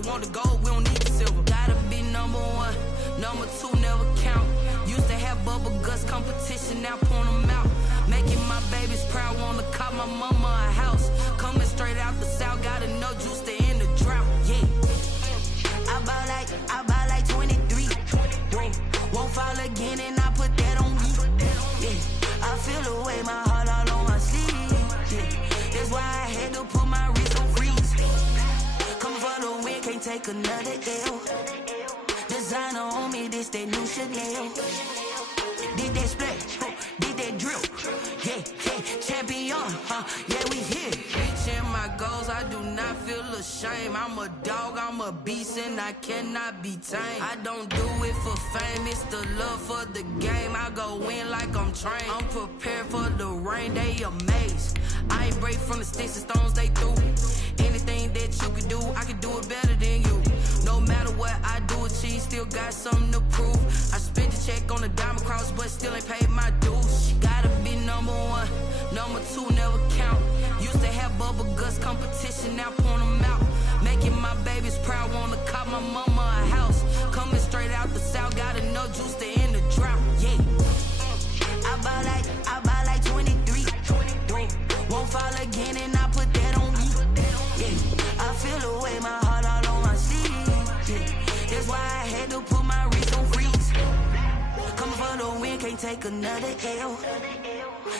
only want the gold, we don't need the silver. Gotta be number one, number two never count. Used to have bubble guts competition, now point them out. Making my babies proud, wanna call my mama a house. Coming straight out the south, got enough juice to end the drought. Yeah, I bought like 23. Whoa, won't fall again, and I put that on me. Yeah, I feel the way, my heart all on my sleeve. Yeah, that's why I had to put my wrist on freeze. Coming for the win, can't take another L. Designer on me, this that new Chanel. Did that splash, did that drill. Yeah, champion, yeah, we here. Reaching my goals, I do not feel ashamed. I'm a dog, I'm a beast, and I cannot be tamed. I don't do it for fame, it's the love for the game. I go in like I'm trained. I'm prepared for the rain, they amazed. I ain't break from the sticks and stones they threw. Anything that you can do, I can do it better than you. No matter what I do, achieve, still got something to prove. I spent the check on the diamond cross, but still ain't paid my dues. Gotta be number one, number two never count. Used to have bubble guts competition, now point them out. Making my babies proud, wanna call my mama a house. Coming straight out the south, got enough juice to end the drought. Yeah, I bought like 23. Won't fall again, and I put that on me. Yeah, I feel the way, my heart all on my sleeve. Yeah, that's why I had to put my wrist on freeze. Coming for the win, can't take another L.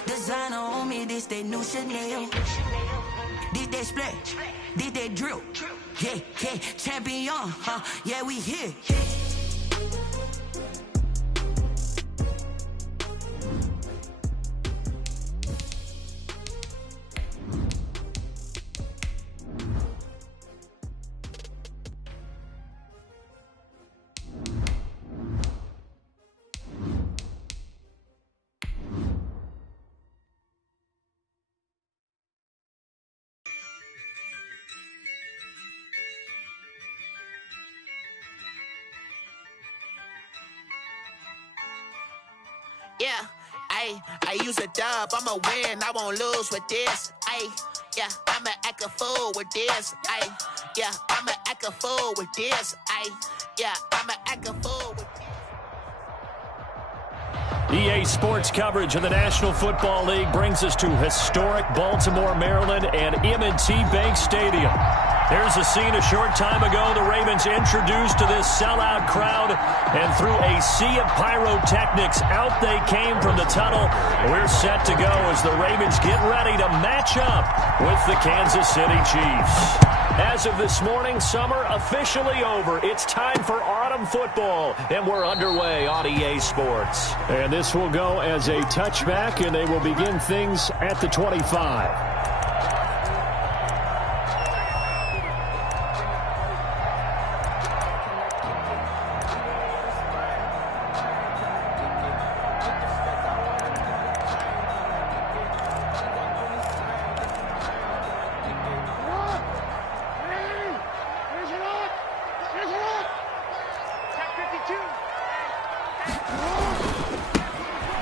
Designer on me, this that new Chanel. Did that splash, did that drill. Yeah, champion, yeah, we here. Yeah, I use a dub, I'ma win, I won't lose with this. Yeah, I'ma act a fool with this. Yeah, I'ma act a fool with this. Yeah, I'ma act a fool with this. EA Sports coverage of the National Football League brings us to historic Baltimore, Maryland, and M&T Bank Stadium. Here's a scene a short time ago. The Ravens introduced to this sellout crowd, and through a sea of pyrotechnics, out they came from the tunnel. We're set to go as the Ravens get ready to match up with the Kansas City Chiefs. As of this morning, summer officially over. It's time for autumn football, and we're underway on EA Sports. And this will go as a touchback, and they will begin things at the 25.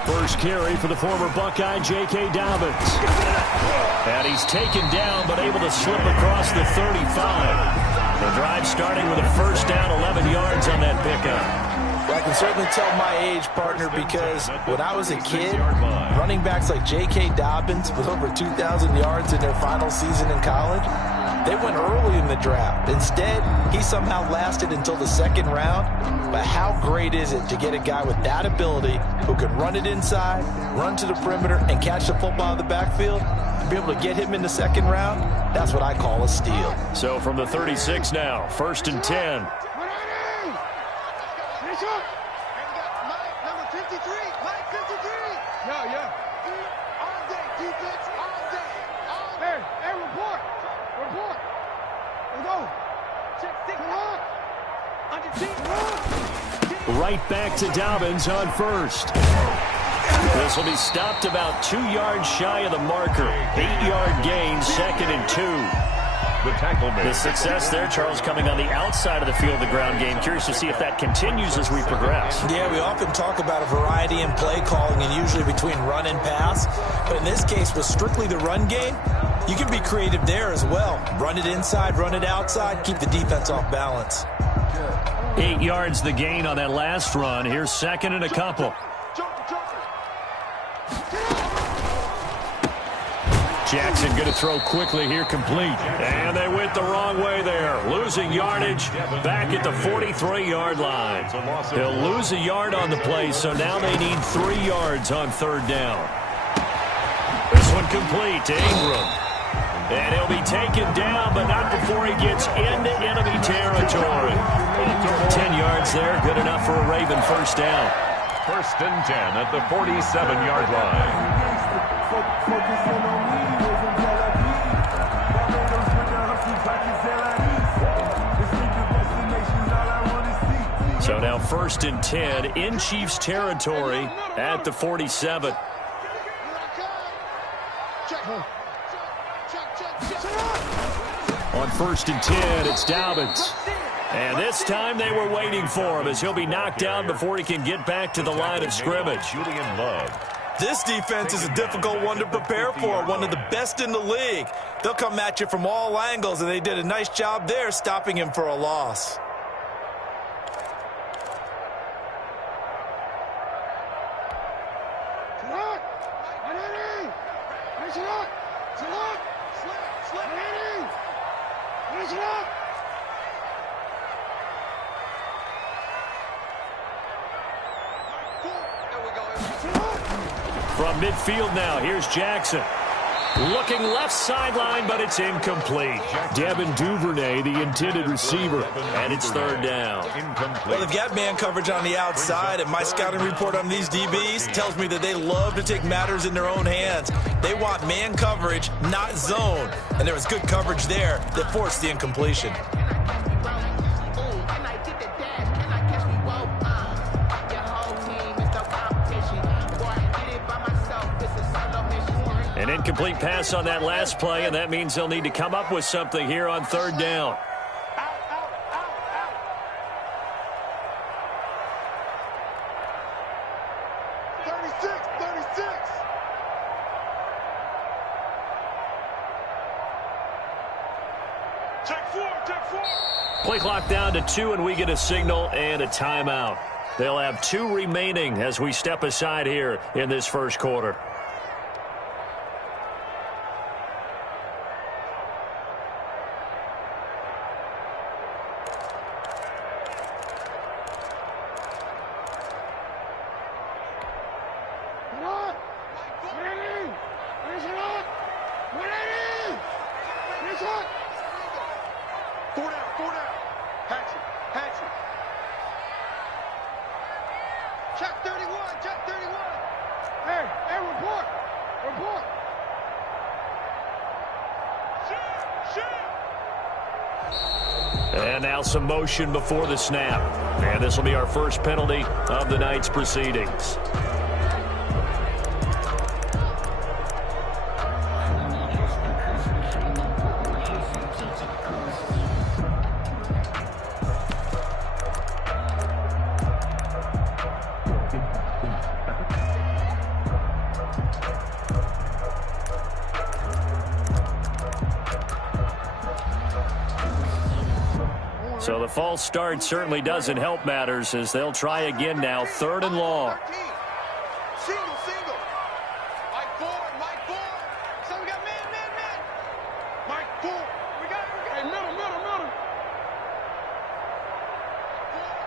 First carry for the former Buckeye, J.K. Dobbins. And he's taken down, but able to slip across the 35. The drive starting with a first down, 11 yards on that pickup. Well, I can certainly tell my age, partner, because when I was a kid, running backs like J.K. Dobbins with over 2,000 yards in their final season in college, they went early in the draft. Instead, he somehow lasted until the second round. But how great is it to get a guy with that ability who can run it inside, run to the perimeter, and catch the football in the backfield? To be able to get him in the second round, that's what I call a steal. So from the 36 now, 1st and 10. Right back to Dobbins on first. This will be stopped about 2 yards shy of the marker. 8-yard gain, 2nd and 2. the tackle man. The success there, Charles, coming on the outside of the field, the ground game. Curious to see if that continues as we progress. Yeah, we often talk about a variety in play calling and usually between run and pass. But in this case, with strictly the run game, you can be creative there as well. Run it inside, run it outside, keep the defense off balance. 8 yards the gain on that last run. Here's second and a couple. Jackson going to throw quickly here, complete. And they went the wrong way there. Losing yardage back at the 43-yard line. He'll lose a yard on the play, so now they need 3 yards on third down. This one complete to Ingram. And he'll be taken down, but not before he gets into enemy territory. 10 yards there, good enough for a Raven first down. First and 10 at the 47-yard line. So now first and 10 in Chiefs territory at the 47. On first and 10, it's Dobbins. And this time they were waiting for him as he'll be knocked down before he can get back to the line of scrimmage. Julian Love. This defense is a difficult one to prepare for, one of the best in the league. They'll come at you from all angles, and they did a nice job there stopping him for a loss. From midfield now, here's Jackson. Looking left sideline, but it's incomplete. Devin Duvernay, the intended receiver, and it's third down. Well, they've got man coverage on the outside, and my scouting report on these DBs tells me that they love to take matters in their own hands. They want man coverage, not zone, and there was good coverage there that forced the incompletion. An incomplete pass on that last play, and that means they'll need to come up with something here on third down. Play clock down to 2, and we get a signal and a timeout. They'll have 2 remaining as we step aside here in this first quarter. And now some motion before the snap. And this will be our first penalty of the night's proceedings. So the false start certainly doesn't help matters as they'll try again now, third and long. Single. Mike 4. So we got man. Mike 4. We got hey, middle.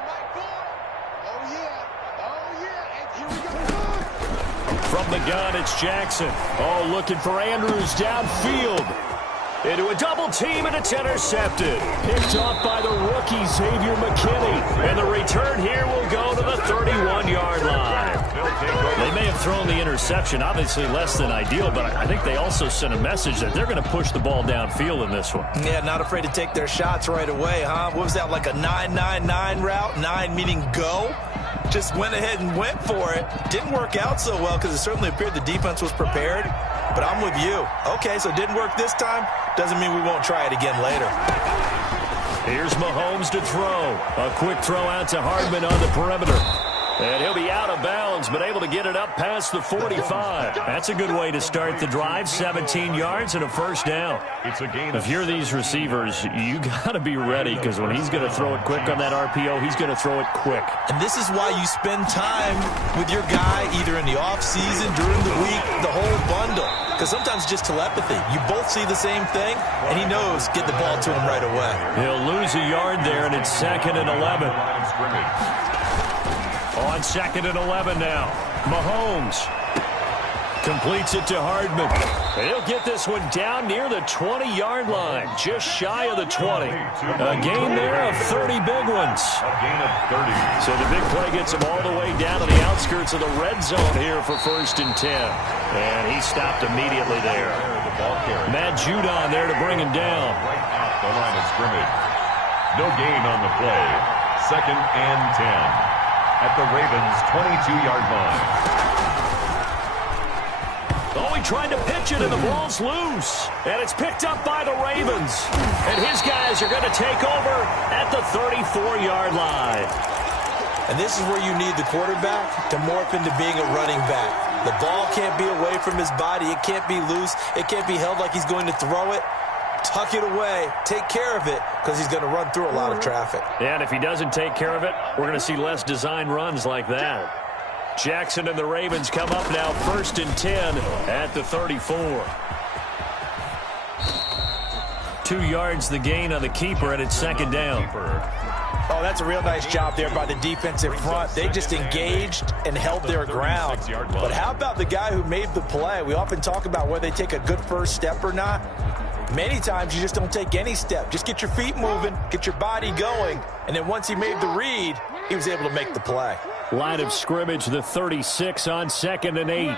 Mike 4. Oh, yeah. And here we go. From the gun, it's Jackson. Oh, looking for Andrews downfield. Into a double team, and it's intercepted. Picked off by the rookie, Xavier McKinney. And the return here will go to the 31-yard line. They may have thrown the interception, obviously less than ideal, but I think they also sent a message that they're going to push the ball downfield in this one. Yeah, not afraid to take their shots right away, huh? What was that, like a 9-9-9 route? 9 meaning go? Just went ahead and went for it. Didn't work out so well because it certainly appeared the defense was prepared. but I'm with you. Okay, so it didn't work this time. Doesn't mean we won't try it again later. Here's Mahomes to throw. A quick throw out to Hardman on the perimeter. And he'll be out of bounds, but able to get it up past the 45. That's a good way to start the drive. 17 yards and a first down. If you're these receivers, you got to be ready, because when he's going to throw it quick on that RPO, he's going to throw it quick. And this is why you spend time with your guy either in the offseason, during the week, the whole bundle. Because sometimes it's just telepathy. You both see the same thing, and he knows get the ball to him right away. He'll lose a yard there, and it's 2nd and 11. On 2nd and 11 now. Mahomes completes it to Hardman. He'll get this one down near the 20-yard line, just shy of the 20. A gain there of 30 big ones. So the big play gets him all the way down to the outskirts of the red zone here for 1st and 10. And he stopped immediately there. Matt Judon there to bring him down. Right at the line of scrimmage. No gain on the play. 2nd and 10. At the Ravens' 22-yard line. Oh, he tried to pitch it, and the ball's loose. And it's picked up by the Ravens. And his guys are going to take over at the 34-yard line. And this is where you need the quarterback to morph into being a running back. The ball can't be away from his body. It can't be loose. It can't be held like he's going to throw it. Tuck it away, take care of it, because he's going to run through a lot of traffic. Yeah, and if he doesn't take care of it, we're going to see less design runs like that. Jackson and the Ravens come up now 1st and 10 at the 34. 2 yards the gain on the keeper, and it's 2nd down. Oh, that's a real nice job there by the defensive front. They just engaged and held their ground. But how about the guy who made the play? We often talk about whether they take a good first step or not. Many times you just don't take any step. Just get your feet moving, get your body going, and then once he made the read, he was able to make the play. Line of scrimmage, the 36 on 2nd and 8.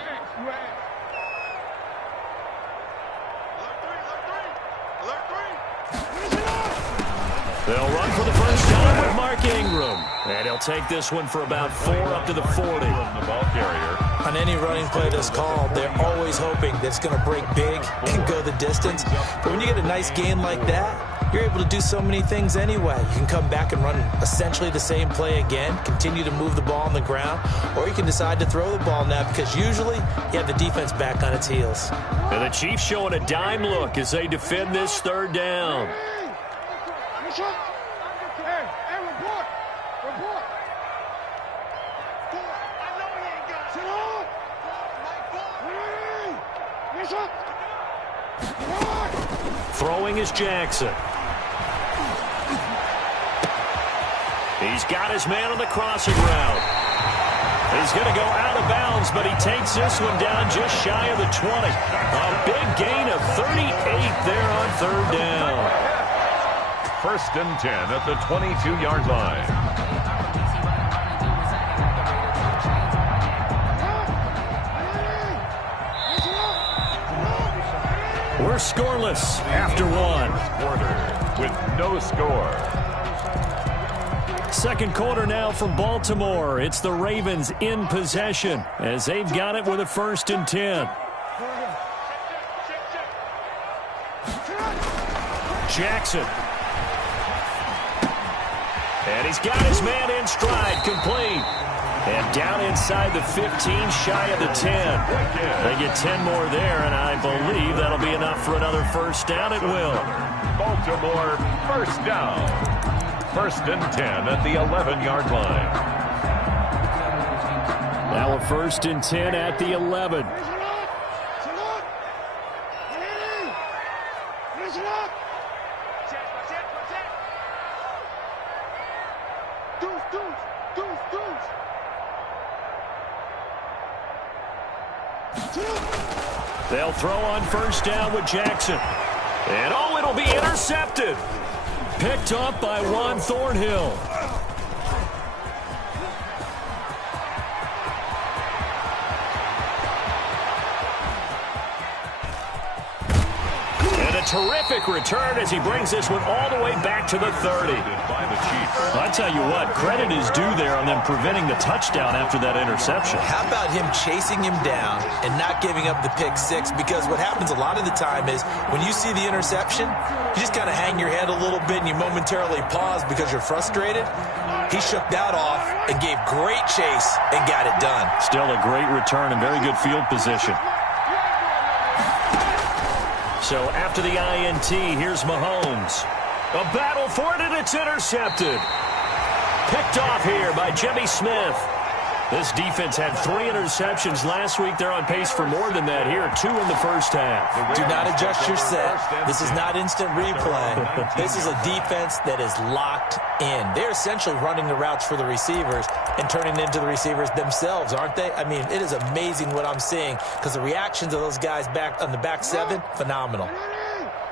They'll run for the first time with Mark Ingram. And he'll take this one for about 4 up to the 40. The ball carrier. On any running play that's called, they're always hoping that it's going to break big and go the distance. But when you get a nice gain like that, you're able to do so many things anyway. You can come back and run essentially the same play again, continue to move the ball on the ground, or you can decide to throw the ball now, because usually you have the defense back on its heels. And the Chiefs showing a dime look as they defend this 3rd down. Throwing is Jackson. He's got his man on the crossing route. He's going to go out of bounds, but he takes this one down just shy of the 20. A big gain of 38 there on 3rd down. 1st and 10 at the 22-yard line. We're scoreless after 1. Quarter with no score. 2nd quarter now from Baltimore. It's the Ravens in possession as they've got it with a 1st and 10. Jackson. And he's got his man in stride, complete. And down inside the 15, shy of the 10. They get 10 more there, and I believe that'll be enough for another first down. It will. Baltimore, first down. 1st and 10 at the 11-yard line. Now a 1st and 10 at the 11. They'll throw on first down with Jackson. And oh, it'll be intercepted. Picked up by Juan Thornhill. And a terrific return as he brings this one all the way back to the 30. By the Well, I tell you what, credit is due there on them preventing the touchdown after that interception. How about him chasing him down and not giving up the pick six? Because what happens a lot of the time is when you see the interception, you just kind of hang your head a little bit and you momentarily pause because you're frustrated. He shook that off and gave great chase and got it done. Still a great return and very good field position. So after the INT, here's Mahomes. A battle for it, and it's intercepted. Picked off here by Jimmy Smith. This defense had 3 interceptions last week. They're on pace for more than that here. 2 in the first half. Do not adjust your set. This is not instant replay. This is a defense that is locked in. They're essentially running the routes for the receivers and turning into the receivers themselves, aren't they? I mean, it is amazing what I'm seeing because the reactions of those guys back on the back 7, phenomenal.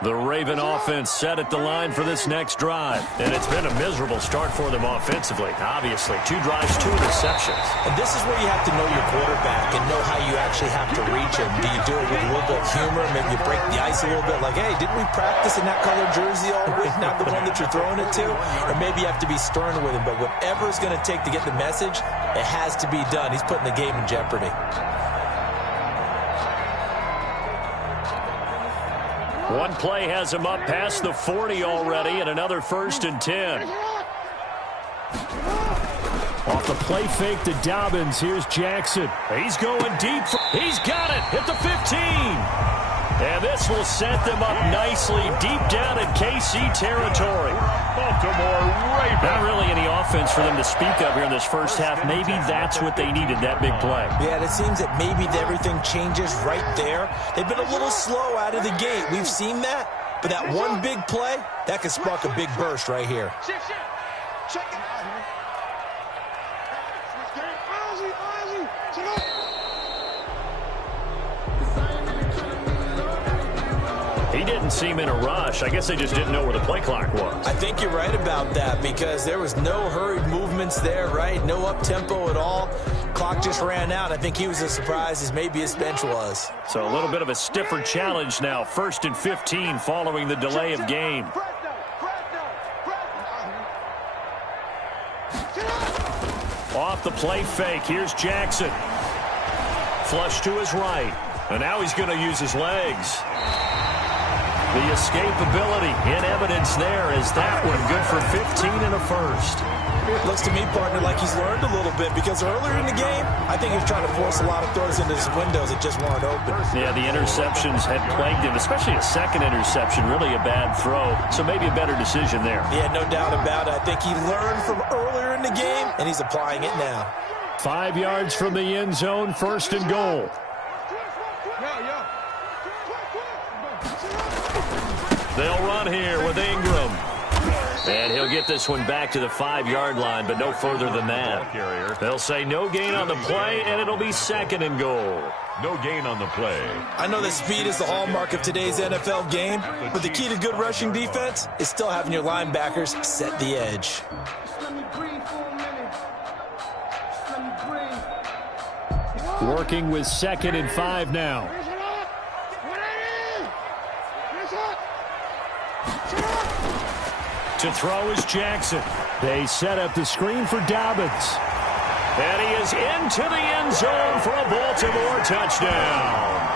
The Raven offense set at the line for this next drive. And it's been a miserable start for them offensively. Obviously, 2 drives, 2 interceptions. And this is where you have to know your quarterback and know how you actually have to reach him. Do you do it with a little bit of humor? Maybe you break the ice a little bit like, hey, didn't we practice in that color jersey all week? Not the one that you're throwing it to? Or maybe you have to be stern with him. But whatever it's going to take to get the message, it has to be done. He's putting the game in jeopardy. One play has him up past the 40 already, and another 1st and 10. Off the play fake to Dobbins, here's Jackson. He's going deep. He's got it at the 15. And this will set them up nicely deep down in KC territory. Baltimore Ravens. Not really any offense for them to speak of here in this first half. Maybe that's what they needed, that big play. Yeah, and it seems that maybe everything changes right there. They've been a little slow out of the gate. We've seen that. But that one big play, that could spark a big burst right here. He didn't seem in a rush. I guess they just didn't know where the play clock was. I think you're right about that because there was no hurried movements there, right? No up-tempo at all. Clock just ran out. I think he was as surprised as maybe his bench was. So a little bit of a stiffer challenge now. 1st and 15 following the delay of game. Off the play fake. Here's Jackson. Flush to his right. And now he's going to use his legs. The escapability in evidence there is that one good for 15 and a 1st. Looks to me, partner, like he's learned a little bit because earlier in the game, I think he was trying to force a lot of throws into his windows that just weren't open. Yeah, the interceptions had plagued him, especially a second interception, really a bad throw. So maybe a better decision there. Yeah, no doubt about it. I think he learned from earlier in the game, and he's applying it now. 5 yards from the end zone, 1st and goal. They'll run here with Ingram. And he'll get this one back to the 5-yard line, but no further than that. They'll say no gain on the play, and it'll be 2nd and goal. No gain on the play. I know that speed is the hallmark of today's NFL game, but the key to good rushing defense is still having your linebackers set the edge. Working with 2nd and 5 now. To throw is Jackson. They set up the screen for Dobbins. And he is into the end zone for a Baltimore touchdown.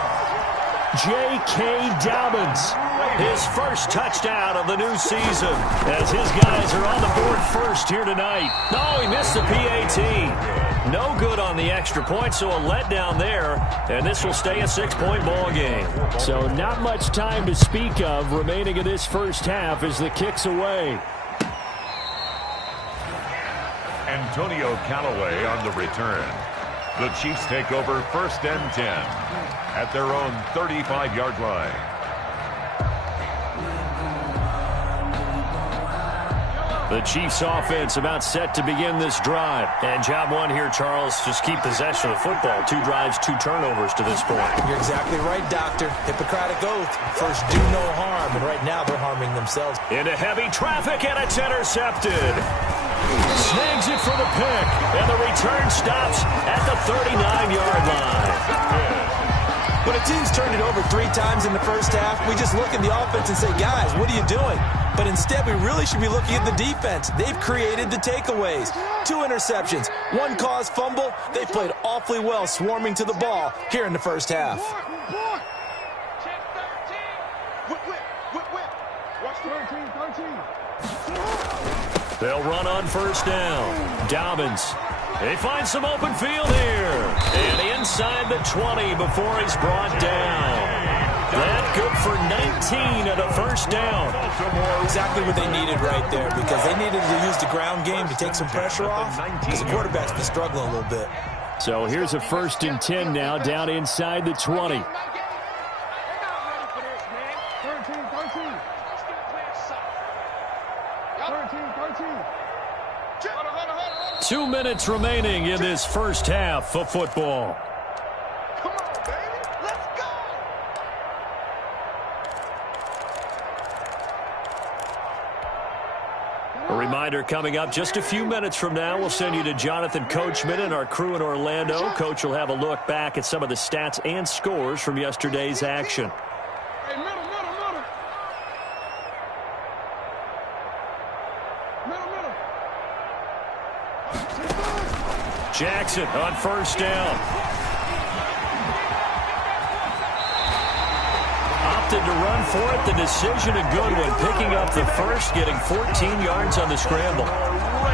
J.K. Dobbins, his first touchdown of the new season, as his guys are on the board first here tonight. No, he missed the PAT. No good on the extra point, so a letdown there, and this will stay a 6-point ball game. So not much time to speak of remaining in this first half as the kick's away. Antonio Callaway on the return. The Chiefs take over 1st and 10 at their own 35-yard line. The Chiefs offense about set to begin this drive. And job one here, Charles, just keep possession of the football. 2 drives, 2 turnovers to this point. You're exactly right, Doctor. Hippocratic oath. First, do no harm. And right now, they're harming themselves. Into heavy traffic, and it's intercepted. Snags it for the pick. And the return stops at the 39-yard line. When a team's turned it over 3 times in the first half, we just look at the offense and say, guys, what are you doing? But instead, we really should be looking at the defense. They've created the takeaways. 2 interceptions, 1 caused fumble. They played awfully well swarming to the ball here in the first half. They'll run on first down. Dobbins. They find some open field here. And inside the 20 before he's brought down. That good for 19 at a first down. Exactly what they needed right there, because they needed to use the ground game to take some pressure off, because the quarterback's been struggling a little bit. So here's a 1st and 10 now, down inside the 20. 2 minutes remaining in this first half of football. Come on, baby. Let's go. A reminder coming up just a few minutes from now, we'll send you to Jonathan Coachman and our crew in Orlando. Coach will have a look back at some of the stats and scores from yesterday's action. Hey, middle. Jackson on first down. Opted to run for it. The decision a good one. Picking up the first, getting 14 yards on the scramble.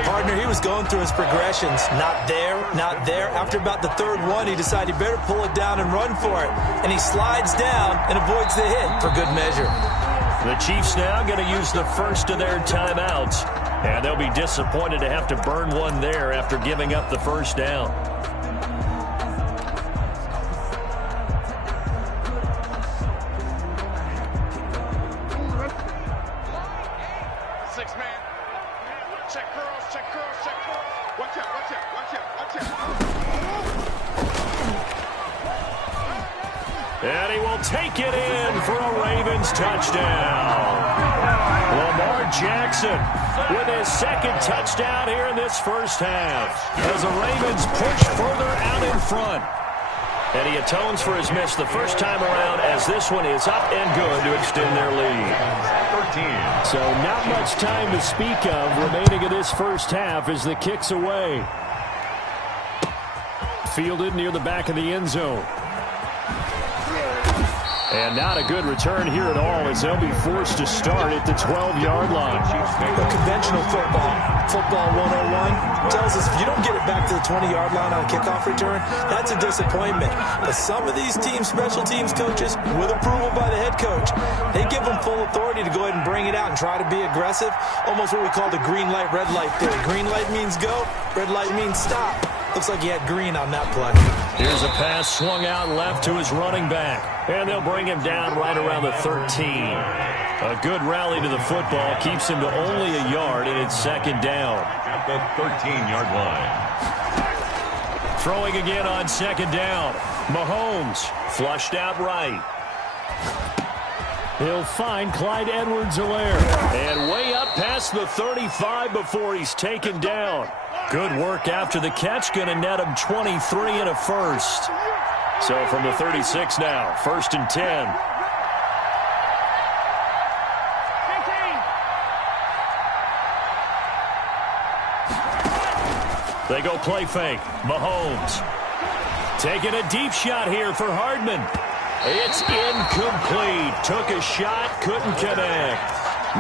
Partner, he was going through his progressions. Not there, not there. After about the 3rd one, he decided he better pull it down and run for it. And he slides down and avoids the hit for good measure. The Chiefs now going to use the first of their timeouts. And they'll be disappointed to have to burn one there after giving up the first down. Six man. Check girls. Watch out. And he will take it in for a Ravens touchdown. Lamar Jackson with his 2nd touchdown here in this first half as the Ravens push further out in front. And he atones for his miss the first time around as this one is up and good to extend their lead. 13. So not much time to speak of remaining in this first half as the kick's away. Fielded near the back of the end zone. And not a good return here at all as they'll be forced to start at the 12-yard line. The conventional football 101, tells us if you don't get it back to the 20-yard line on a kickoff return, that's a disappointment. But some of these special teams coaches, with approval by the head coach, they give them full authority to go ahead and bring it out and try to be aggressive. Almost what we call the green light, red light theory. Green light means go, red light means stop. Looks like he had green on that play. Here's a pass swung out left to his running back. And they'll bring him down right around the 13. A good rally to the football keeps him to only a yard, and it's 2nd down. At the 13-yard line. Throwing again on 2nd down. Mahomes flushed out right. He'll find Clyde Edwards-Helaire. And way up past the 35 before he's taken down. Good work after the catch. Going to net him 23 and a first. So from the 36 now, 1st and 10. They go play fake. Mahomes taking a deep shot here for Hardman. It's incomplete. Took a shot, couldn't connect.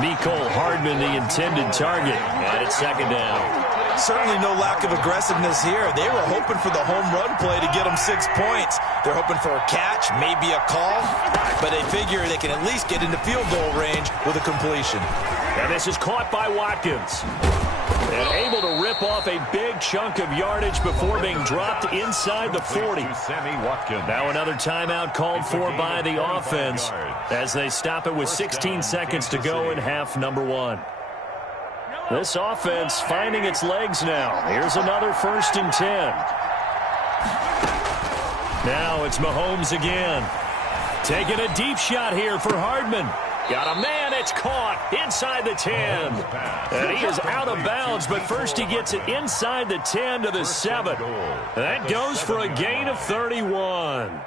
Mecole Hardman, the intended target, and it's 2nd down. Certainly no lack of aggressiveness here. They were hoping for the home run play to get them 6 points. They're hoping for a catch, maybe a call, but they figure they can at least get into field goal range with a completion. And this is caught by Watkins. And able to rip off a big chunk of yardage before being dropped inside the 40. Now another timeout called for by the offense as they stop it with 16 seconds to go in half number 1. This offense finding its legs now. Here's another 1st and 10. Now it's Mahomes again. Taking a deep shot here for Hardman. Got a man, it's caught inside the 10. And he is out of bounds, but first he gets it inside the 10 to the 7. That goes for a gain of 31.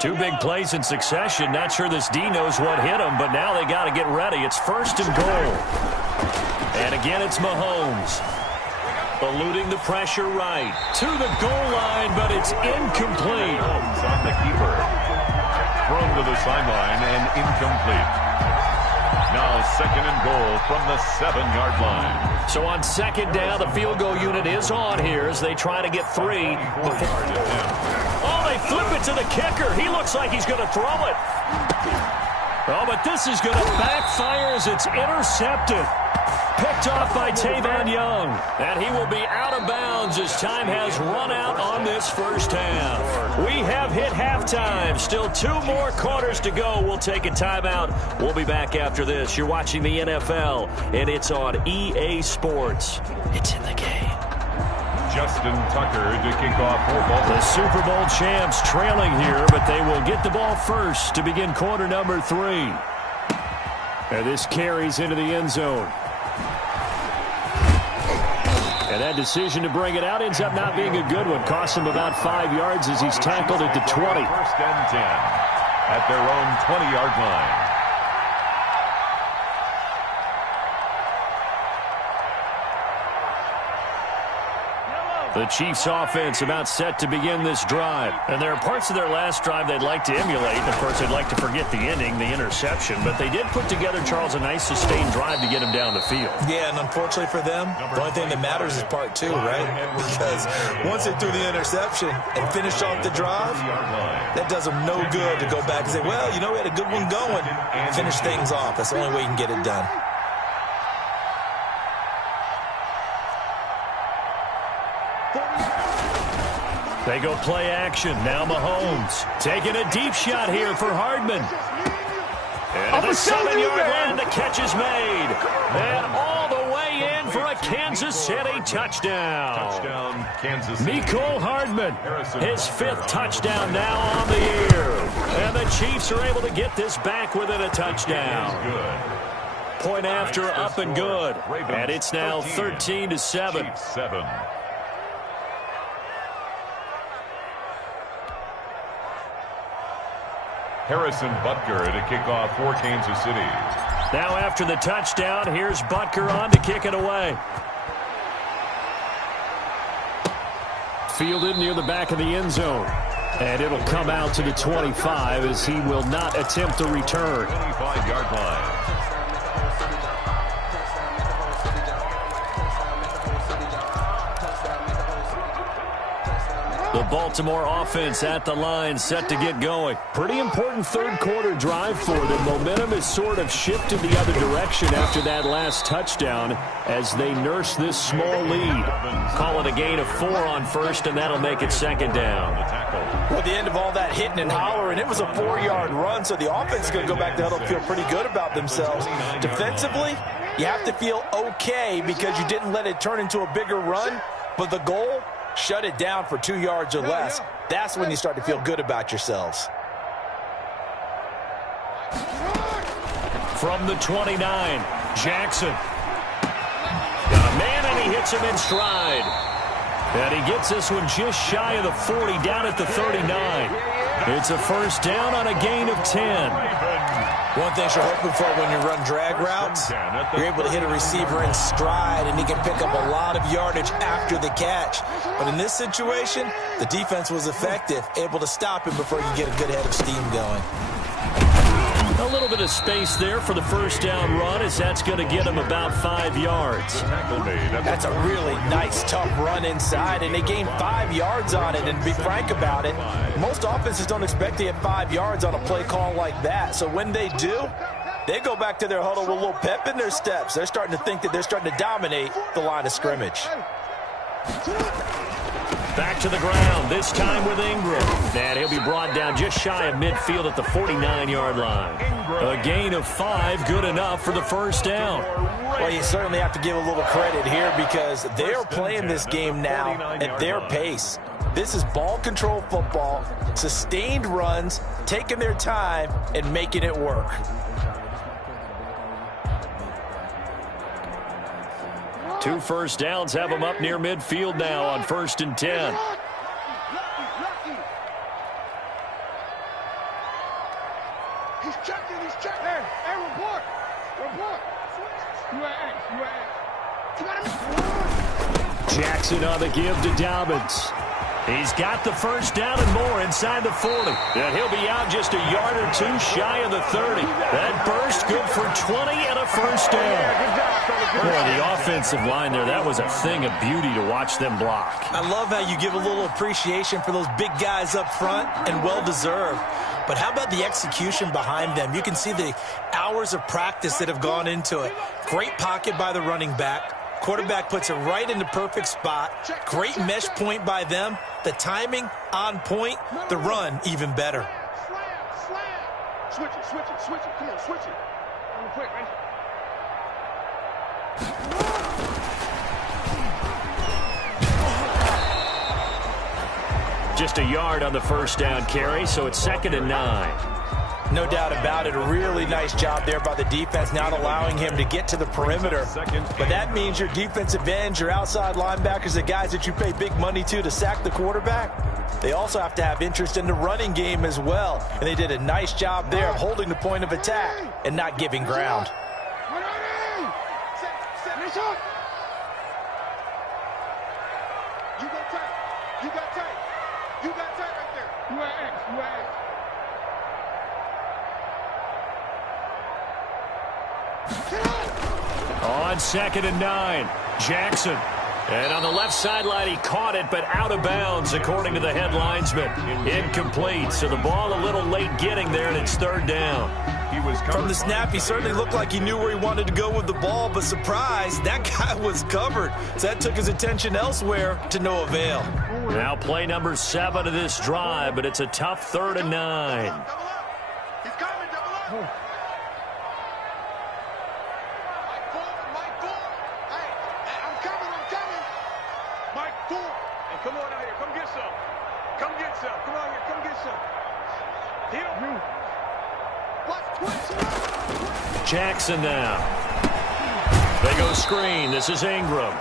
Two big plays in succession. Not sure this D knows what hit him, but now they got to get ready. It's 1st and goal. And again, it's Mahomes. Eluding the pressure right. To the goal line, but it's incomplete. Mahomes on the keeper. Thrown to the sideline and incomplete. Now 2nd and goal from the 7-yard line. So on 2nd down, the field goal unit is on here as they try to get 3. Oh, they flip it to the kicker. He looks like he's going to throw it. Oh, but this is going to backfire as it's intercepted. Picked off by Tavon Young. And he will be out of bounds as time has run out on this first half. We have hit halftime. Still 2 more quarters to go. We'll take a timeout. We'll be back after this. You're watching the NFL, and it's on EA Sports. It's in the game. Justin Tucker to kick off for Baltimore. The Super Bowl champs trailing here, but they will get the ball first to begin quarter number 3. And this carries into the end zone. And that decision to bring it out ends up not being a good one. Costs him about 5 yards as he's tackled at the 20. 1st and 10 at their own 20-yard line. The Chiefs offense about set to begin this drive. And there are parts of their last drive they'd like to emulate. Of course, they'd like to forget the ending, the interception. But they did put together, Charles, a nice sustained drive to get him down the field. Yeah, and unfortunately for them, the only thing that matters is part 2, right? Because once they threw the interception and finished off the drive, that does them no good to go back and say, well, you know, we had a good one going. Finish things off. That's the only way you can get it done. They go play action. Now Mahomes taking a deep shot here for Hardman. And the 7-yard line, the catch is made. And all the way in for a Kansas City touchdown. Touchdown, Kansas City. Mecole Hardman, his 5th touchdown now on the year. And the Chiefs are able to get this back within a touchdown. Point after, up and good. And it's now 13-7. Chiefs 7. Harrison Butker to kick off for Kansas City. Now after the touchdown, here's Butker on to kick it away. Fielded near the back of the end zone. And it'll come out to the 25 as he will not attempt a return. 25-yard line. The Baltimore offense at the line, set to get going. Pretty important 3rd quarter drive for them. Momentum has sort of shifted the other direction after that last touchdown as they nurse this small lead. Call it a gain of 4 on 1st, and that'll make it 2nd down. Well, at the end of all that hitting and hollering, it was a 4-yard run, so the offense is going to go back to huddle and feel pretty good about themselves. Defensively, you have to feel okay because you didn't let it turn into a bigger run, but the goal, shut it down for 2 yards or less. That's when you start to feel good about yourselves. From the 29, Jackson. Got a man, and he hits him in stride. And he gets this one just shy of the 40, down at the 39. It's a 1st down on a gain of 10. One thing you're hoping for when you run drag routes, you're able to hit a receiver in stride, and he can pick up a lot of yardage after the catch. But in this situation, the defense was effective, able to stop him before you get a good head of steam going. A little bit of space there for the 1st down run as that's going to get him about 5 yards. That's a really nice, tough run inside, and they gained 5 yards on it. And to be frank about it, most offenses don't expect to get 5 yards on a play call like that. So when they do, they go back to their huddle with a little pep in their steps. They're starting to think that they're starting to dominate the line of scrimmage. Back to the ground, this time with Ingram. And he'll be brought down just shy of midfield at the 49-yard line. A gain of 5, good enough for the 1st down. Well, you certainly have to give a little credit here because they're playing this game now at their pace. This is ball control football, sustained runs, taking their time, and making it work. Two 1st downs have them up near midfield now on 1st and 10. Jackson on the give to Dobbins. He's got the first down and more inside the 40. And he'll be out just a yard or two shy of the 30. That burst good for 20 and a first down. Boy, the offensive line there, that was a thing of beauty to watch them block. I love how you give a little appreciation for those big guys up front, and well-deserved. But how about the execution behind them? You can see the hours of practice that have gone into it. Great pocket by the running back. Quarterback puts it right in the perfect spot. Great mesh point by them. The timing on point. The run even better. Switch it. Come on, switch it. On quick, man. Just a yard on the first down carry, so it's 2nd and 9. No doubt about it. A really nice job there by the defense, not allowing him to get to the perimeter. But that means your defensive ends, your outside linebackers, the guys that you pay big money to sack the quarterback, they also have to have interest in the running game as well. And they did a nice job there of holding the point of attack and not giving ground. You got tight right there. You at X. On 2nd and 9, Jackson. And on the left sideline, he caught it, but out of bounds, according to the head linesman. Incomplete, so the ball a little late getting there, and it's 3rd down. From the snap, he certainly looked like he knew where he wanted to go with the ball, but surprise, that guy was covered. So that took his attention elsewhere to no avail. Now play number 7 of this drive, but it's a tough 3rd and 9. He's coming, double up. Come on out here. Come get some. Come get some. Come on here. Come get some. Jackson now. They go screen. This is Ingram.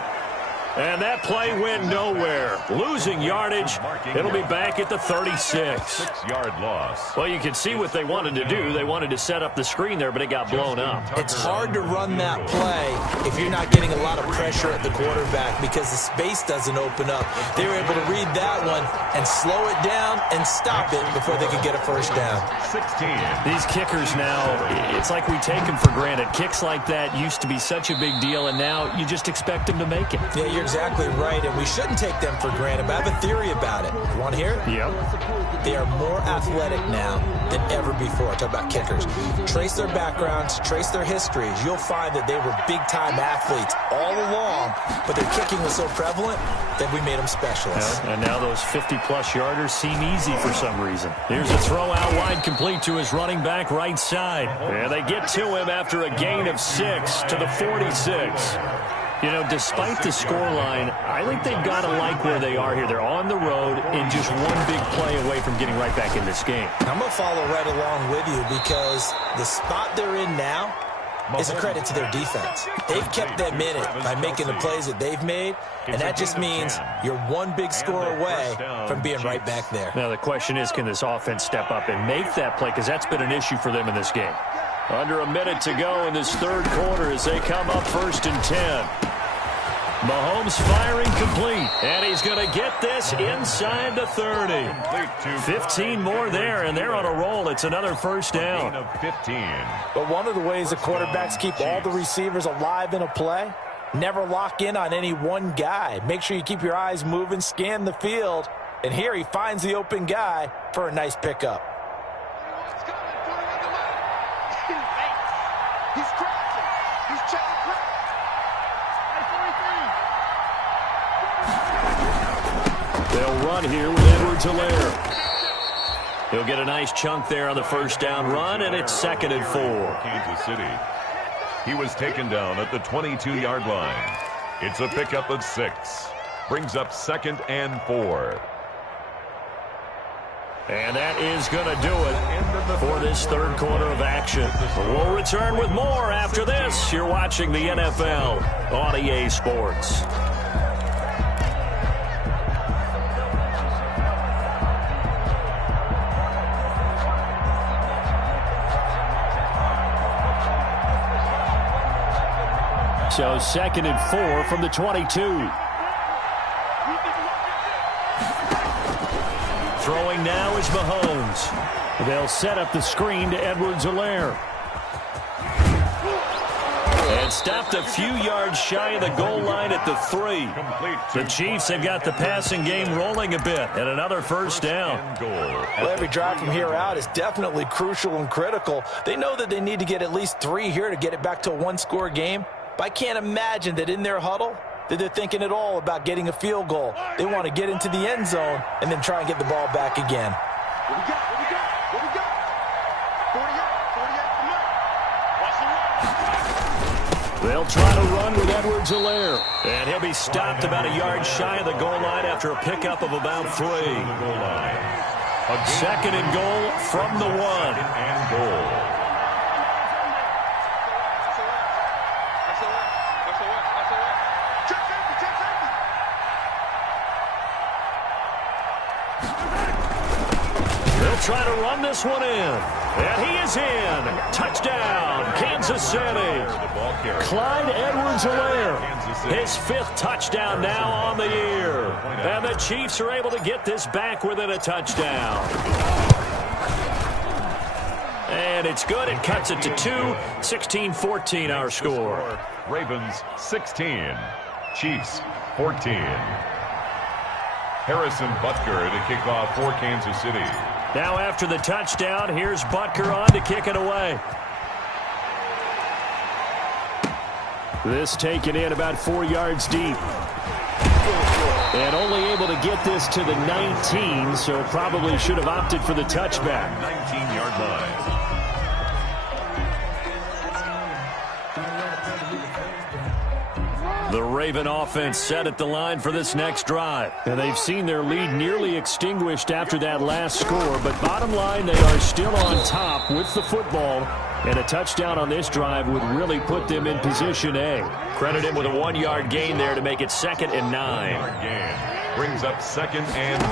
And that play went nowhere. Losing yardage. It'll be back at the 36. 6-yard loss. Well, you can see what they wanted to do. They wanted to set up the screen there, but it got blown up. It's hard to run that play if you're not getting a lot of pressure at the quarterback because the space doesn't open up. They were able to read that one and slow it down and stop it before they could get a first down. 16. These kickers now, it's like we take them for granted. Kicks like that used to be such a big deal, and now you just expect them to make it. Yeah, you're exactly right, and we shouldn't take them for granted, but I have a theory about it. You want to hear it? Yep. They are more athletic now than ever before. Talk about kickers. Trace their backgrounds, trace their histories. You'll find that they were big-time athletes all along, but their kicking was so prevalent that we made them specialists. Yeah, and now those 50-plus yarders seem easy for some reason. Here's a throw out wide, complete to his running back right side. And they get to him after a gain of 6 to the 46. You know, despite the scoreline, I think they've got to like where they are here. They're on the road and just one big play away from getting right back in this game. I'm going to follow right along with you because the spot they're in now is a credit to their defense. They've kept them in it by making the plays that they've made, and that just means you're one big score away from being right back there. Now, the question is, can this offense step up and make that play? Because that's been an issue for them in this game. Under a minute to go in this third quarter as they come up 1st and 10. Mahomes firing complete, and he's going to get this inside the 30. 15 more there, and they're on a roll. It's another first down. But one of the ways the quarterbacks keep all the receivers alive in a play, never lock in on any one guy. Make sure you keep your eyes moving, scan the field, and here he finds the open guy for a nice pickup. He's crashing. He's checking crack. They'll run here with Edwards-Helaire. He'll get a nice chunk there on the first down run, and it's 2nd and 4. Kansas City. He was taken down at the 22-yard line. It's a pickup of 6. Brings up 2nd and 4. And that is going to do it for this third quarter of action. We'll return with more after this. You're watching the NFL on EA Sports. So 2nd and 4 from the 22. Throwing now is Mahomes. They'll set up the screen to Edwards-Helaire. And stopped a few yards shy of the goal line at the 3. The Chiefs have got the passing game rolling a bit, and another first down. Well, every drive from here out is definitely crucial and critical. They know that they need to get at least 3 here to get it back to a one-score game. But I can't imagine that in their huddle that they're thinking at all about getting a field goal. They want to get into the end zone and then try and get the ball back again. What we got? What we got? What we got? 48, come on. Watch the run. They'll try to run with Edwards-Helaire. And he'll be stopped about a yard shy of the goal line after a pickup of about 3. 2nd and goal from the 1. And goal. They'll try to run this one in. And he is in. Touchdown, Kansas City. Clyde Edwards-Helaire. His 5th touchdown now on the year. And the Chiefs are able to get this back within a touchdown. And it's good. It cuts it to 2. 16-14 our score. Ravens 16. Chiefs 14. Harrison Butker to kick off for Kansas City. Now after the touchdown, here's Butker on to kick it away. This taken in about 4 yards deep. And only able to get this to the 19, so probably should have opted for the touchback. 19-yard line. The Raven offense set at the line for this next drive. And they've seen their lead nearly extinguished after that last score. But bottom line, they are still on top with the football. And a touchdown on this drive would really put them in position A. Credit him with a 1-yard gain there to make it 2nd and 9. Gain brings up 2nd and 9.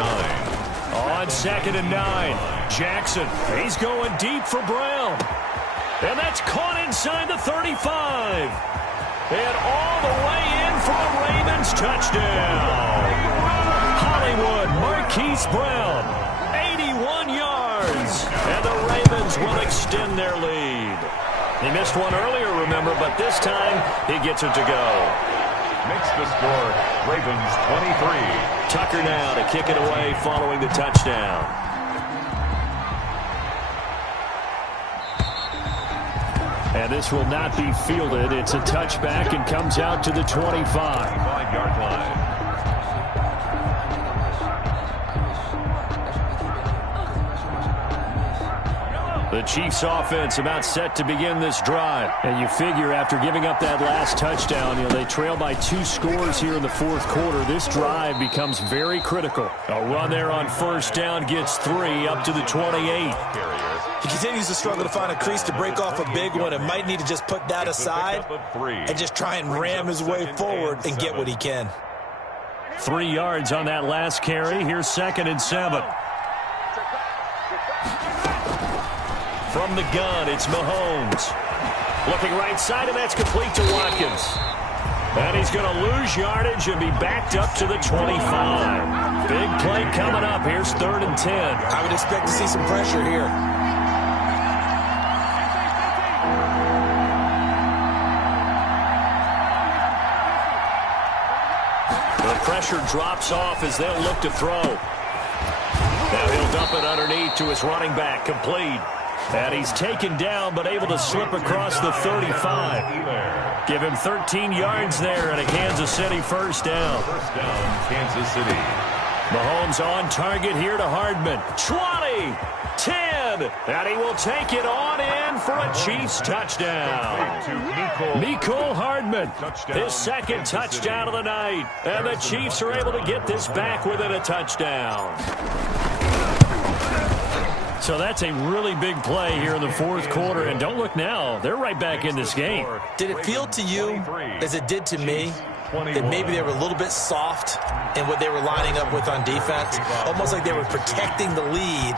On 2nd and 9, Jackson, he's going deep for Brown. And that's caught inside the 35. And all the way in for a Ravens touchdown. Hollywood Marquise Brown, 81 yards. And the Ravens will extend their lead. He missed one earlier, remember, but this time he gets it to go. Makes the score Ravens 23. Tucker now to kick it away following the touchdown. And this will not be fielded. It's a touchback and comes out to the 25. 5-yard line. The Chiefs offense about set to begin this drive. And you figure after giving up that last touchdown, they trail by 2 scores here in the 4th quarter. This drive becomes very critical. A run there on 1st down gets 3 up to the 28. He continues to struggle to find a crease to break off a big one and might need to just put that aside and just try and ram his way forward and get what he can. 3 yards on that last carry. Here's 2nd and 7. From the gun, it's Mahomes. Looking right side, and that's complete to Watkins. And he's going to lose yardage and be backed up to the 25. Big play coming up. Here's 3rd and 10. I would expect to see some pressure here. The pressure drops off as they'll look to throw. Now he'll dump it underneath to his running back, complete. And he's taken down but able to slip across the 35. Give him 13 yards there and a Kansas City 1st down. 1st down, Kansas City. Mahomes on target here to Hardman. 20, 10, and he will take it on in for a Chiefs touchdown. Mecole Hardman, his 2nd touchdown of the night. And the Chiefs are able to get this back within a touchdown. So that's a really big play here in the 4th quarter. And don't look now, they're right back in this game. Did it feel to you, as it did to me, that maybe they were a little bit soft in what they were lining up with on defense? Almost like they were protecting the lead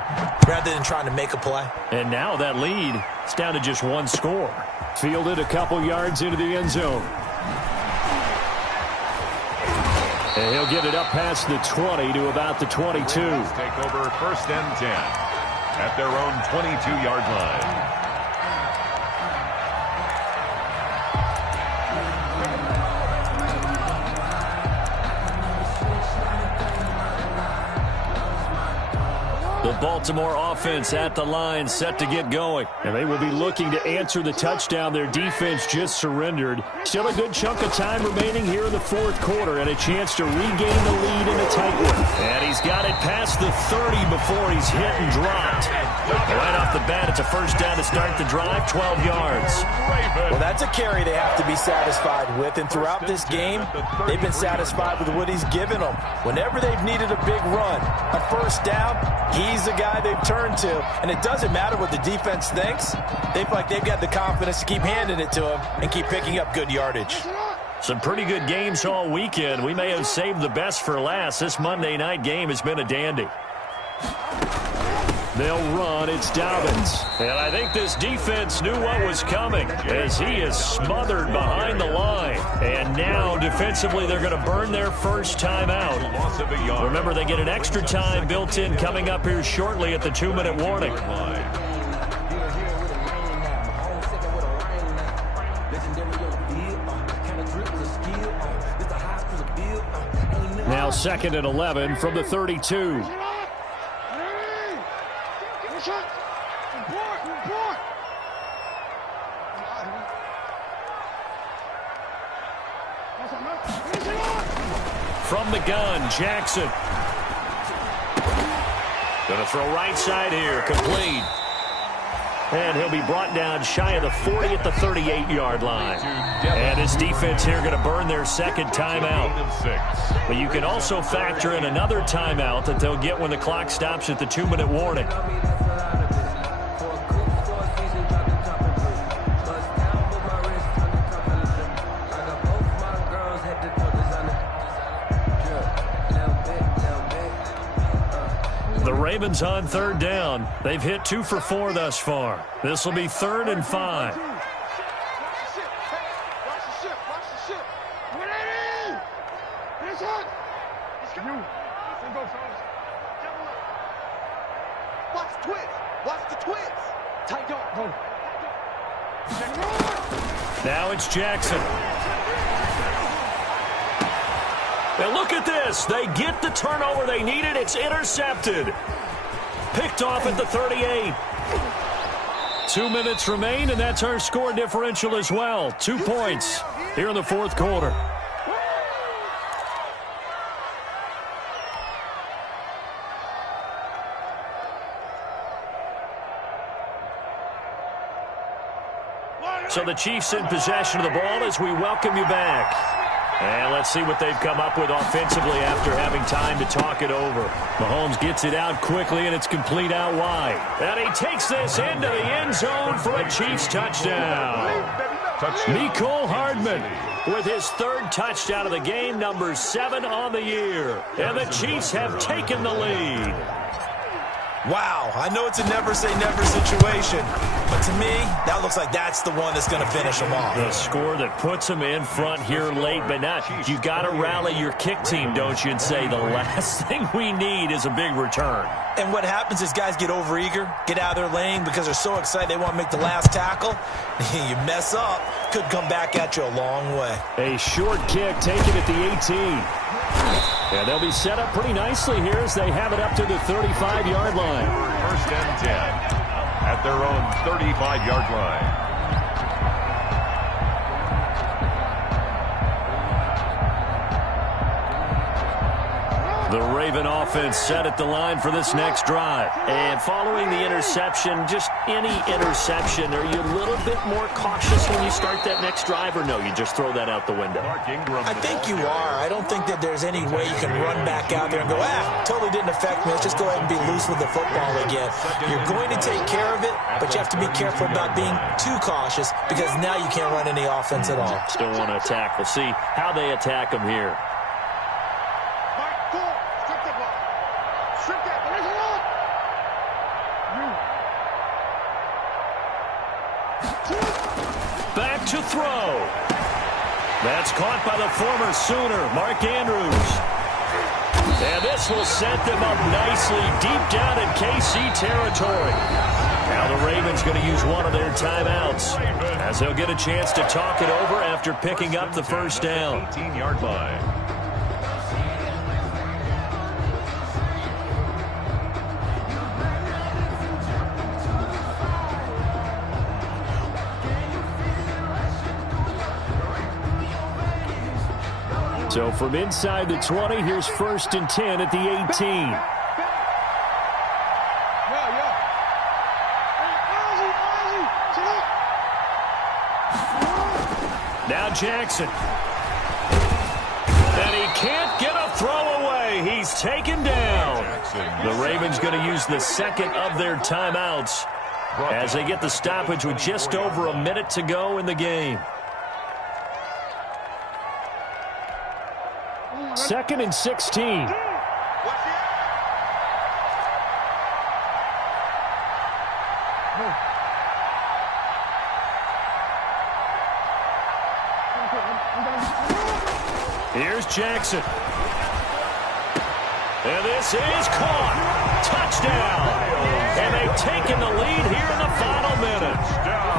rather than trying to make a play. And now that lead is down to just 1 score. Fielded a couple yards into the end zone. And he'll get it up past the 20 to about the 22. Take over 1st and 10 at their own 22-yard line. The Baltimore offense at the line, set to get going. And they will be looking to answer the touchdown their defense just surrendered. Still a good chunk of time remaining here in the fourth quarter and a chance to regain the lead in a tight one. And he's got it past the 30 before he's hit and dropped. Right off the bat, it's a first down to start the drive, 12 yards. Well, that's a carry they have to be satisfied with. And throughout this game, they've been satisfied with what he's given them. Whenever they've needed a big run, a first down, he's the guy they've turned to. And it doesn't matter what the defense thinks. They feel like they've got the confidence to keep handing it to him and keep picking up good yardage. Some pretty good games all weekend. We may have saved the best for last. This Monday night game has been a dandy. They'll run. It's Dobbins. And I think this defense knew what was coming as he is smothered behind the line. And now, defensively, they're going to burn their first time out. Remember, they get an extra time built in coming up here shortly at the 2-minute warning. Now 2nd and 11 from the 32. From the gun, Jackson. Going to throw right side here, complete. And he'll be brought down shy of the 40 at the 38-yard line. And his defense here going to burn their second timeout. But you can also factor in another timeout that they'll get when the clock stops at the 2-minute warning. Ravens on 3rd down. They've hit 2 for 4 thus far. This will be 3rd and 5. Watch the twins. Watch the twins. Tight go. Now it's Jackson. And look at this. They get the turnover they needed. It's intercepted. Picked off at the 38. 2 minutes remain, and that's our score differential as well. 2 points here in the fourth quarter. So the Chiefs in possession of the ball as we welcome you back. And let's see what they've come up with offensively after having time to talk it over. Mahomes gets it out quickly, and it's complete out wide. And he takes this into the end zone for a Chiefs touchdown. Mecole Hardman with his 3rd touchdown of the game, number 7 on the year. And the Chiefs have taken the lead. Wow, I know it's a never-say-never situation, but to me, that looks like that's the one that's going to finish them off. The score that puts them in front here late, but not. You got to rally your kick team, don't you, and say the last thing we need is a big return. And what happens is guys get overeager, get out of their lane because they're so excited they want to make the last tackle. You mess up, could come back at you a long way. A short kick taken at the 18. And they'll be set up pretty nicely here as they have it up to the 35-yard line. 1st and 10 at their own 35-yard line. The Raven offense set at the line for this next drive. And following the interception, just any interception, are you a little bit more cautious when you start that next drive, or no, you just throw that out the window? I think you are. I don't think that there's any way you can run back out there and go, totally didn't affect me. Let's just go ahead and be loose with the football again. You're going to take care of it, but you have to be careful about being too cautious because now you can't run any offense at all. Still want to attack. We'll see how they attack them here. Back to throw. That's caught by the former Sooner, Mark Andrews. And this will set them up nicely deep down in KC territory. Now the Ravens going to use one of their timeouts as they'll get a chance to talk it over after picking up the first down. 18-yard line. So from inside the 20, here's 1st and 10 at the 18. Now Jackson. And he can't get a throw away. He's taken down. The Ravens going to use the second of their timeouts as they get the stoppage with just over a minute to go in the game. 2nd and 16. Here's Jackson. And this is caught. Touchdown. And they've taken the lead here in the final minute.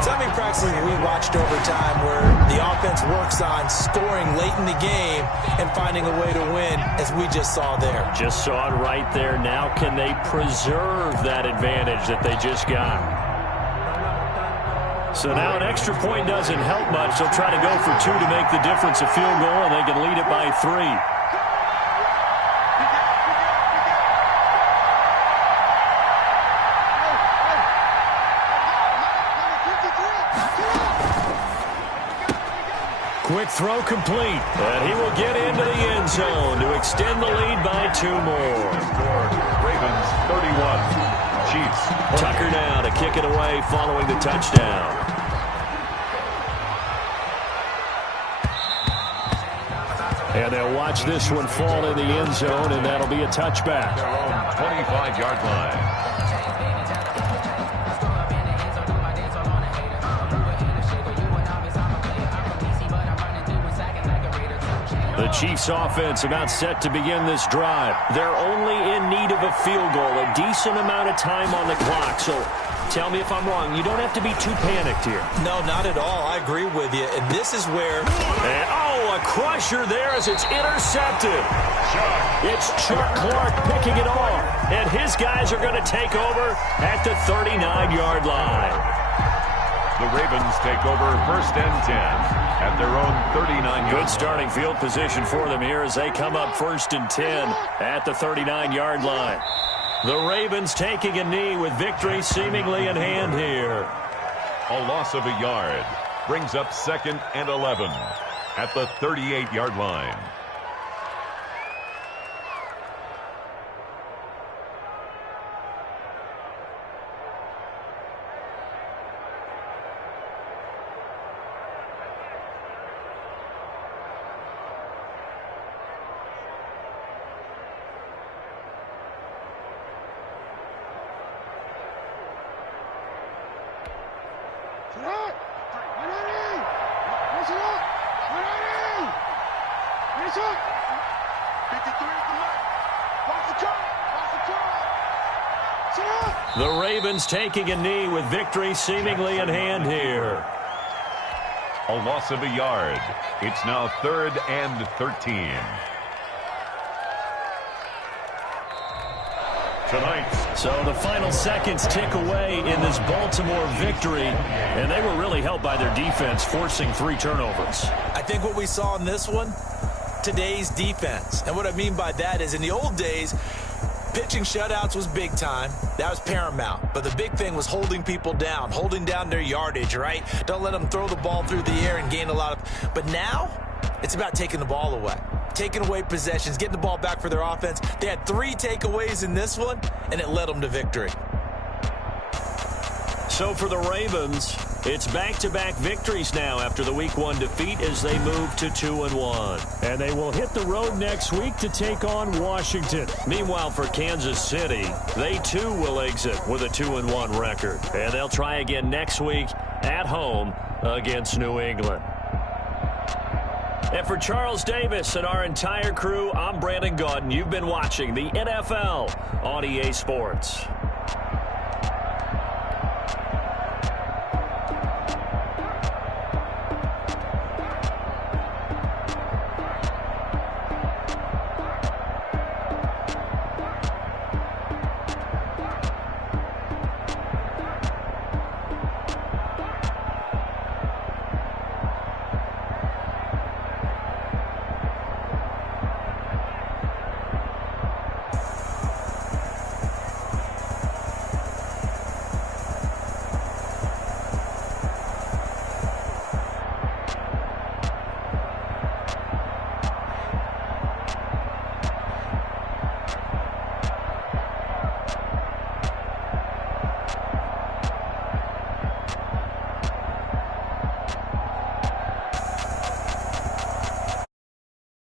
So many practices we watched over time where the offense works on scoring late in the game and finding a way to win, as we just saw there. Just saw it right there. Now can they preserve that advantage that they just got? So now an extra point doesn't help much. They'll try to go for 2 to make the difference a field goal, and they can lead it by 3. Quick throw complete. And he will get into the end zone to extend the lead by 2 more. Ravens 31. Chiefs. Tucker now to kick it away following the touchdown. And they'll watch this one fall in the end zone, and that'll be a touchback. Their own 25-yard line. The Chiefs offense about set to begin this drive. They're only in need of a field goal, a decent amount of time on the clock. So tell me if I'm wrong. You don't have to be too panicked here. No, not at all. I agree with you. And this is where... And, a crusher there as it's intercepted. It's Chuck Clark picking it off. And his guys are going to take over at the 39-yard line. The Ravens take over 1st and 10 at their own 39-yard line. Good starting field position for them here as they come up 1st and 10 at the 39-yard line. The Ravens taking a knee with victory seemingly in hand here. A loss of a yard brings up 2nd and 11 at the 38-yard line. The Ravens taking a knee with victory seemingly in hand here. A loss of a yard. It's now 3rd and 13. Tonight. So the final seconds tick away in this Baltimore victory, and they were really helped by their defense, forcing 3 turnovers. I think what we saw in this one, today's defense. And what I mean by that is in the old days, pitching shutouts was big time. That was paramount. But the big thing was holding people down, holding down their yardage, right? Don't let them throw the ball through the air and gain a lot of... But now, it's about taking the ball away. Taking away possessions, getting the ball back for their offense. They had 3 takeaways in this one, and it led them to victory. So for the Ravens, it's back-to-back victories now after the Week 1 defeat as they move to 2-1. And they will hit the road next week to take on Washington. Meanwhile, for Kansas City, they too will exit with a 2-1 record. And they'll try again next week at home against New England. And for Charles Davis and our entire crew, I'm Brandon Gaudin. You've been watching the NFL on EA Sports.